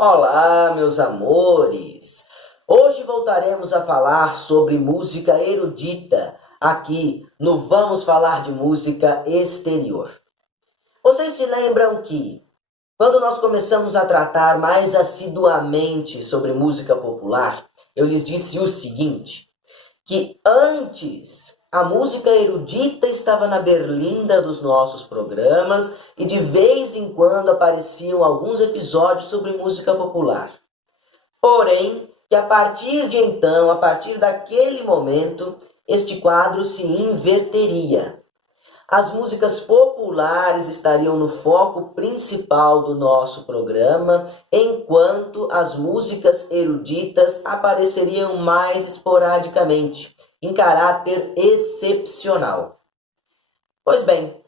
Olá, meus amores! Hoje voltaremos a falar sobre música erudita, aqui no Vamos Falar de Música Exterior. Vocês se lembram que, quando nós começamos a tratar mais assiduamente sobre música popular, eu lhes disse o seguinte, que antes a música erudita estava na berlinda dos nossos programas e de vez em quando apareciam alguns episódios sobre música popular. Porém, que a partir de então, a partir daquele momento, este quadro se inverteria. As músicas populares estariam no foco principal do nosso programa, enquanto as músicas eruditas apareceriam mais esporadicamente, em caráter excepcional. Pois bem,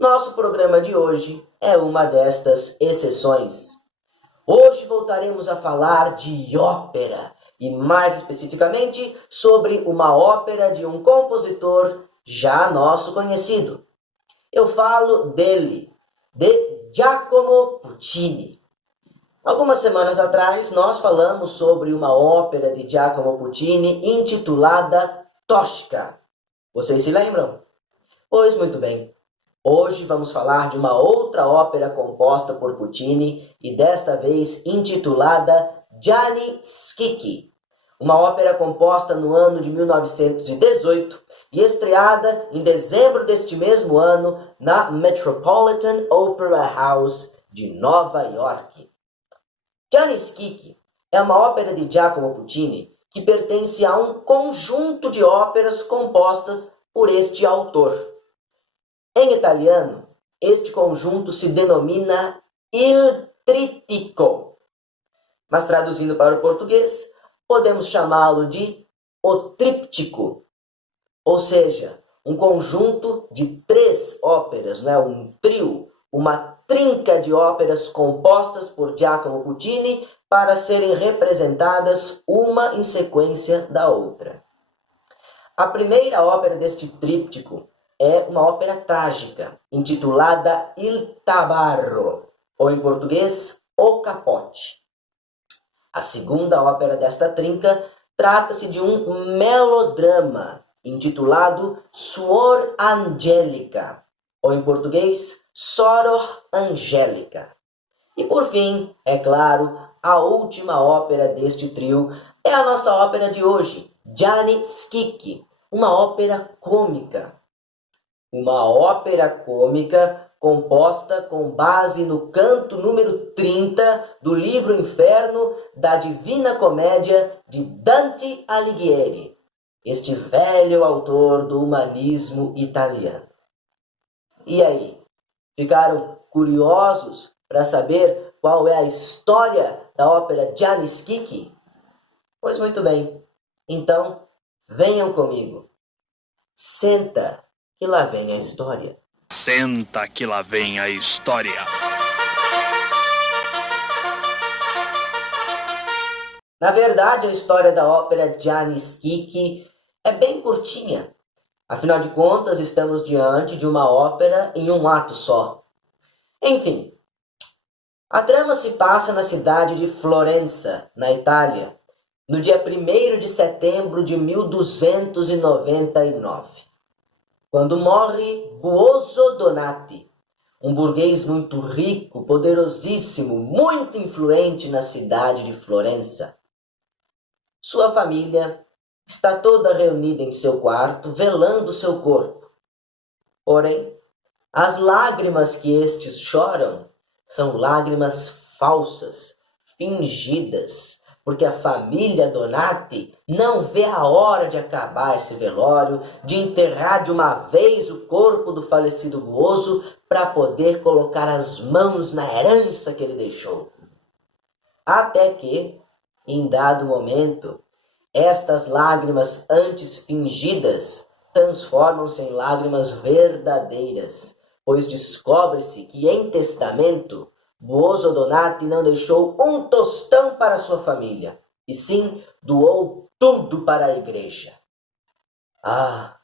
nosso programa de hoje é uma destas exceções. Hoje voltaremos a falar de ópera, e mais especificamente sobre uma ópera de um compositor já nosso conhecido. Eu falo dele, de Giacomo Puccini. Algumas semanas atrás, nós falamos sobre uma ópera de Giacomo Puccini intitulada Tosca. Vocês se lembram? Pois muito bem. Hoje vamos falar de uma outra ópera composta por Puccini e desta vez intitulada Gianni Schicchi. Uma ópera composta no ano de 1918 e estreada em dezembro deste mesmo ano na Metropolitan Opera House de Nova York. Gianni Schicchi é uma ópera de Giacomo Puccini que pertence a um conjunto de óperas compostas por este autor. Em italiano, este conjunto se denomina Il Trittico, mas traduzindo para o português, podemos chamá-lo de O Tríptico, ou seja, um conjunto de 3 óperas, um trio, uma trinca de óperas compostas por Giacomo Puccini para serem representadas uma em sequência da outra. A primeira ópera deste tríptico é uma ópera trágica, intitulada Il Tabarro, ou em português, O Capote. A segunda ópera desta trinca trata-se de um melodrama, intitulado Suor Angelica, ou em português, Soror Angélica. E por fim, é claro, a última ópera deste trio é a nossa ópera de hoje, Gianni Schicchi, uma ópera cômica. Uma ópera cômica composta com base no canto número 30 do livro Inferno da Divina Comédia de Dante Alighieri, este velho autor do humanismo italiano. E aí, ficaram curiosos para saber qual é a história da ópera Gianni Schicchi? Pois muito bem, então venham comigo. Senta que lá vem a história. Senta que lá vem a história. Na verdade, a história da ópera Gianni Schicchi é bem curtinha. Afinal de contas, estamos diante de uma ópera em um ato só. Enfim, a trama se passa na cidade de Florença, na Itália, no dia 1º de setembro de 1299. Quando morre Buoso Donati, um burguês muito rico, poderosíssimo, muito influente na cidade de Florença. Sua família está toda reunida em seu quarto, velando seu corpo. Porém, as lágrimas que estes choram são lágrimas falsas, fingidas, porque a família Donati não vê a hora de acabar esse velório, de enterrar de uma vez o corpo do falecido Buoso para poder colocar as mãos na herança que ele deixou. Até que, em dado momento, estas lágrimas antes fingidas transformam-se em lágrimas verdadeiras, pois descobre-se que em testamento Buoso Donati não deixou um tostão para sua família, e sim doou tudo para a igreja. A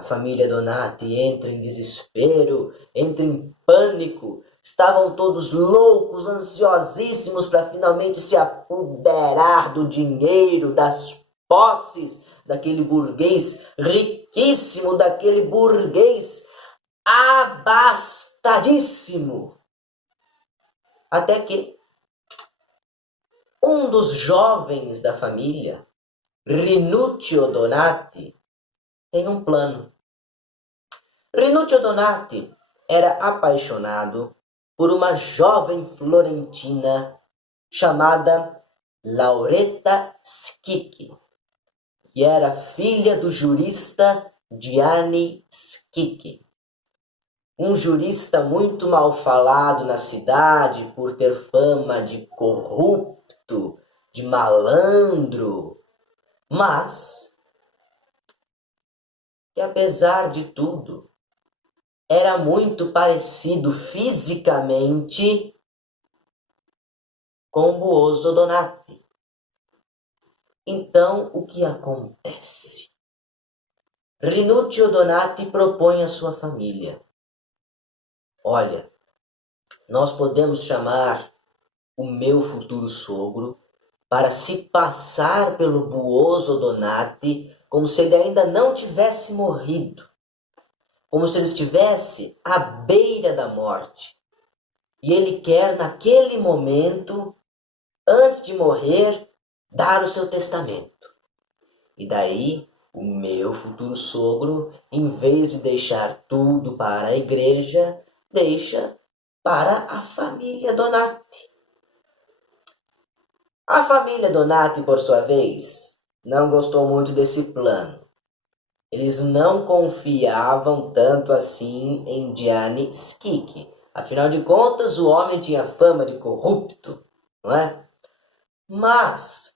família Donati entra em desespero, entra em pânico, estavam todos loucos, ansiosíssimos para finalmente se apoderar do dinheiro, das posses daquele burguês riquíssimo, daquele burguês abastadíssimo. Até que um dos jovens da família, Rinuccio Donati, tem um plano. Rinuccio Donati era apaixonado por uma jovem florentina chamada Lauretta Schicchi, que era filha do jurista Gianni Schicchi. Um jurista muito mal falado na cidade por ter fama de corrupto, de malandro, mas que apesar de tudo, era muito parecido fisicamente com Buoso Donati. Então, o que acontece? Rinuccio Donati propõe à sua família: olha, nós podemos chamar o meu futuro sogro para se passar pelo Buoso Donati como se ele ainda não tivesse morrido, como se ele estivesse à beira da morte. E ele quer, naquele momento, antes de morrer, dar o seu testamento. E daí, o meu futuro sogro, em vez de deixar tudo para a igreja, deixa para a família Donati. A família Donati, por sua vez, não gostou muito desse plano. Eles não confiavam tanto assim em Gianni Schicchi. Afinal de contas, o homem tinha fama de corrupto, não é? Mas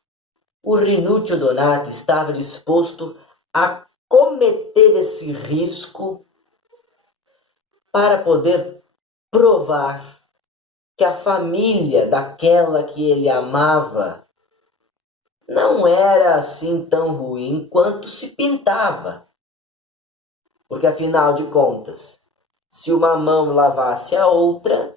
o Rinuccio Donati estava disposto a cometer esse risco para poder provar que a família daquela que ele amava não era assim tão ruim quanto se pintava. Porque, afinal de contas, se uma mão lavasse a outra,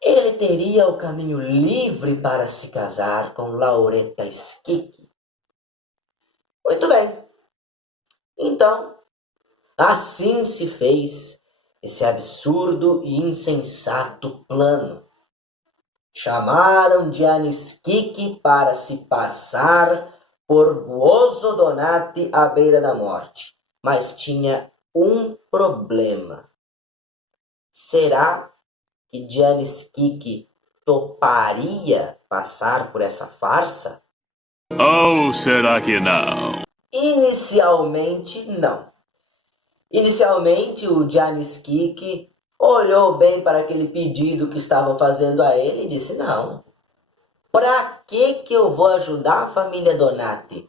ele teria o caminho livre para se casar com Lauretta Schicchi. Muito bem. Então, assim se fez esse absurdo e insensato plano. Chamaram Gianni Schicchi para se passar por Buoso Donati à beira da morte. Mas tinha um problema. Será que Gianni Schicchi toparia passar por essa farsa? Ou será que não? Inicialmente, não. Inicialmente, o Gianni Schicchi olhou bem para aquele pedido que estavam fazendo a ele e disse: não, para que eu vou ajudar a família Donati?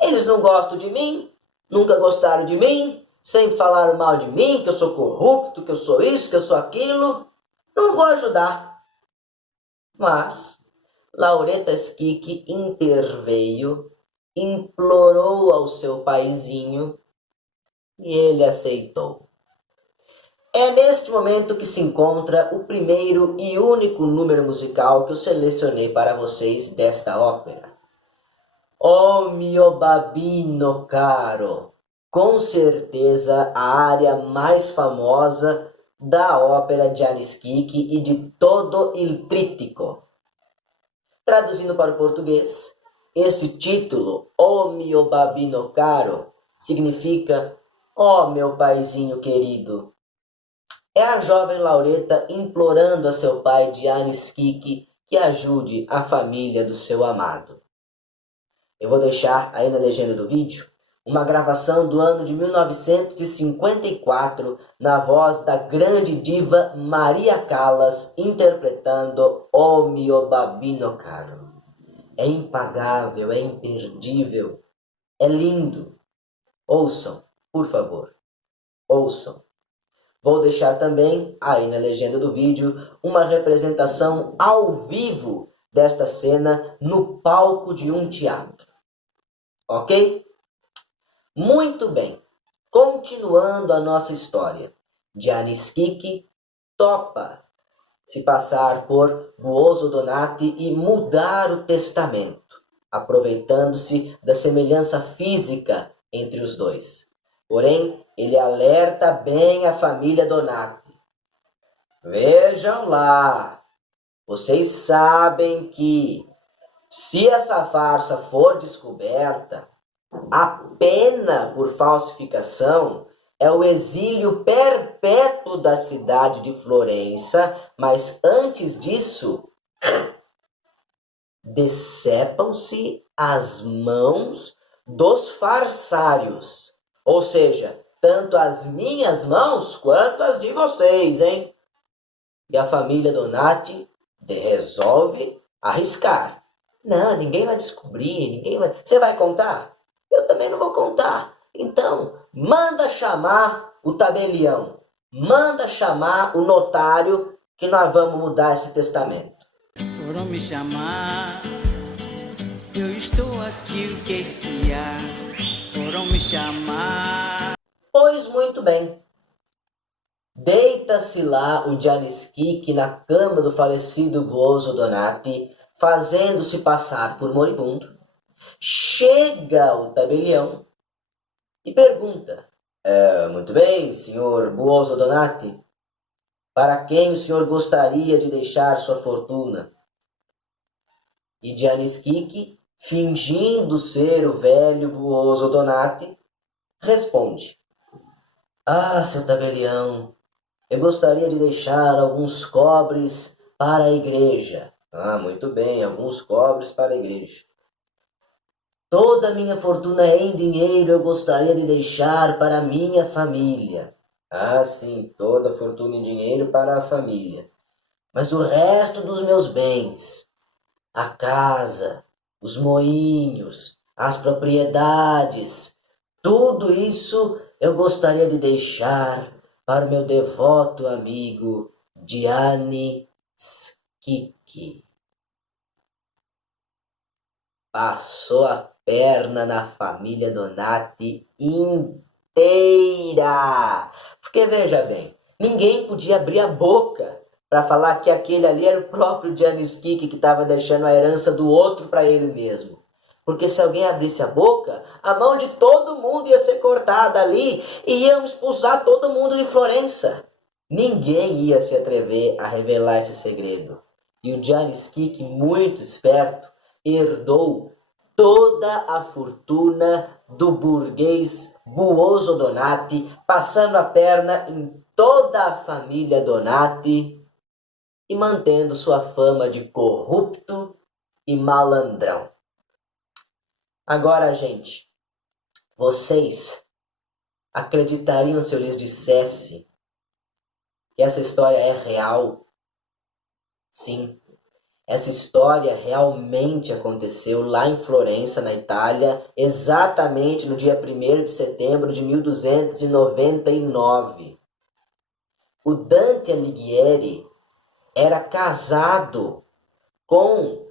Eles não gostam de mim, nunca gostaram de mim, sempre falaram mal de mim, que eu sou corrupto, que eu sou isso, que eu sou aquilo. Não vou ajudar. Mas Lauretta Schicchi interveio, implorou ao seu paizinho e ele aceitou. É neste momento que se encontra o primeiro e único número musical que eu selecionei para vocês desta ópera. Oh mio babino caro, com certeza a área mais famosa da ópera de Gianni Schicchi e de todo il trittico. Traduzindo para o português, esse título, Oh mio babino caro, significa Oh meu paizinho querido. É a jovem Lauretta implorando a seu pai Gianni Schicchi que ajude a família do seu amado. Eu vou deixar aí na legenda do vídeo uma gravação do ano de 1954 na voz da grande diva Maria Callas interpretando O mio babino caro. É impagável, é imperdível, é lindo. Ouçam, por favor, ouçam. Vou deixar também, aí na legenda do vídeo, uma representação ao vivo desta cena no palco de um teatro. Ok? Muito bem. Continuando a nossa história. Gianni Schicchi topa se passar por Buoso Donati e mudar o testamento, aproveitando-se da semelhança física entre os dois. Porém, ele alerta bem a família Donati. Vejam lá, vocês sabem que, se essa farsa for descoberta, a pena por falsificação é o exílio perpétuo da cidade de Florença, mas antes disso, decepam-se as mãos dos farsários. Ou seja, tanto as minhas mãos quanto as de vocês, hein? E a família Donati resolve arriscar. Não, ninguém vai descobrir, ninguém vai... Você vai contar? Eu também não vou contar. Então, manda chamar o tabelião. Manda chamar o notário que nós vamos mudar esse testamento. Foram me chamar, eu estou aqui, o que há? Foram me chamar. Pois muito bem. Deita-se lá o Giannischicchi na cama do falecido Buoso Donati, fazendo-se passar por moribundo. Chega o tabelião e pergunta: muito bem, senhor Buoso Donati, para quem o senhor gostaria de deixar sua fortuna? E Giannischicchi, fingindo ser o velho Buoso Donati, responde: Ah, seu tabelião, eu gostaria de deixar alguns cobres para a igreja. Ah, muito bem, alguns cobres para a igreja. Toda a minha fortuna em dinheiro eu gostaria de deixar para a minha família. Ah, sim, toda a fortuna em dinheiro para a família. Mas o resto dos meus bens, a casa, os moinhos, as propriedades, tudo isso eu gostaria de deixar para o meu devoto amigo Giannischicchi. Passou a perna na família Donati inteira. Porque veja bem, ninguém podia abrir a boca para falar que aquele ali era o próprio Giannischicchi que estava deixando a herança do outro para ele mesmo. Porque se alguém abrisse a boca, a mão de todo mundo ia ser cortada ali e iam expulsar todo mundo de Florença. Ninguém ia se atrever a revelar esse segredo. E o Giannischicchi, muito esperto, herdou toda a fortuna do burguês Buoso Donati, passando a perna em toda a família Donati e mantendo sua fama de corrupto e malandrão. Agora, gente, vocês acreditariam se eu lhes dissesse que essa história é real? Sim. Essa história realmente aconteceu lá em Florença, na Itália, exatamente no dia 1º de setembro de 1299. O Dante Alighieri era casado com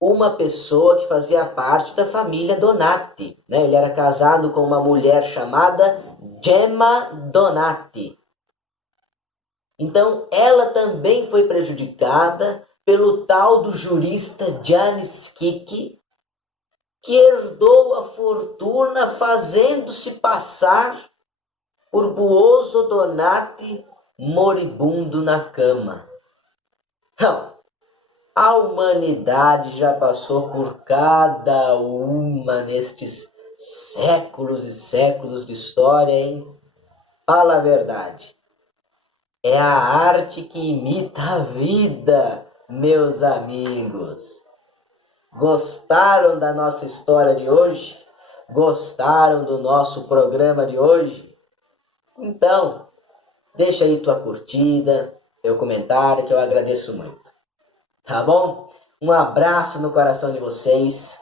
uma pessoa que fazia parte da família Donati, né? Ele era casado com uma mulher chamada Gemma Donati. Então, ela também foi prejudicada pelo tal do jurista Giannischicchi, que herdou a fortuna fazendo-se passar por Buoso Donati moribundo na cama. Não, a humanidade já passou por cada uma nestes séculos e séculos de história, hein? Fala a verdade. É a arte que imita a vida, meus amigos. Gostaram da nossa história de hoje? Gostaram do nosso programa de hoje? Então, deixa aí tua curtida, teu comentário, que eu agradeço muito. Tá bom? Um abraço no coração de vocês.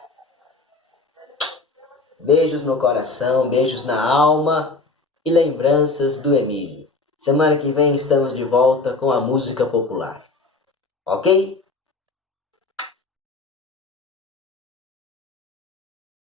Beijos no coração, beijos na alma e lembranças do Emílio. Semana que vem estamos de volta com a música popular. Ok?